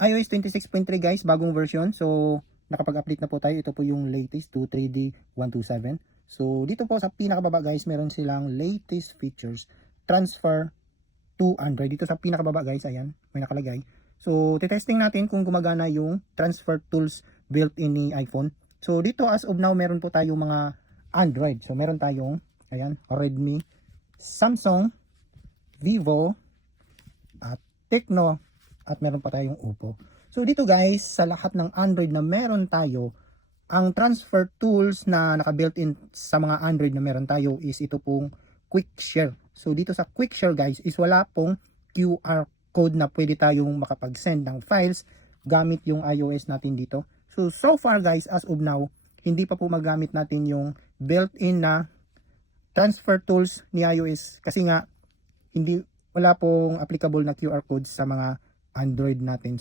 iOS 26.3 guys, bagong version. So nakapag-update na po tayo. Ito po yung latest to 3D 127. So dito po sa pinakababa guys, meron silang latest features. Transfer to Android. Dito sa pinakababa guys, ayan, may nakalagay. So titesting natin kung gumagana yung transfer tools built-in ni iPhone. So dito as of now, meron po tayong mga Android. So meron tayong, ayan, Redmi, Samsung, Vivo, at Tecno, at meron pa tayong Oppo. So dito guys, sa lahat ng Android na meron tayo, ang transfer tools na naka-built-in sa mga Android na meron tayo is ito pong Quick Share. So dito sa Quick Share guys, is wala pong QR code na pwede tayong makapag-send ng files gamit yung iOS natin dito. So far guys, as of now, hindi pa po magamit natin yung built-in na transfer tools ni iOS kasi nga wala pong applicable na QR code sa mga Android natin.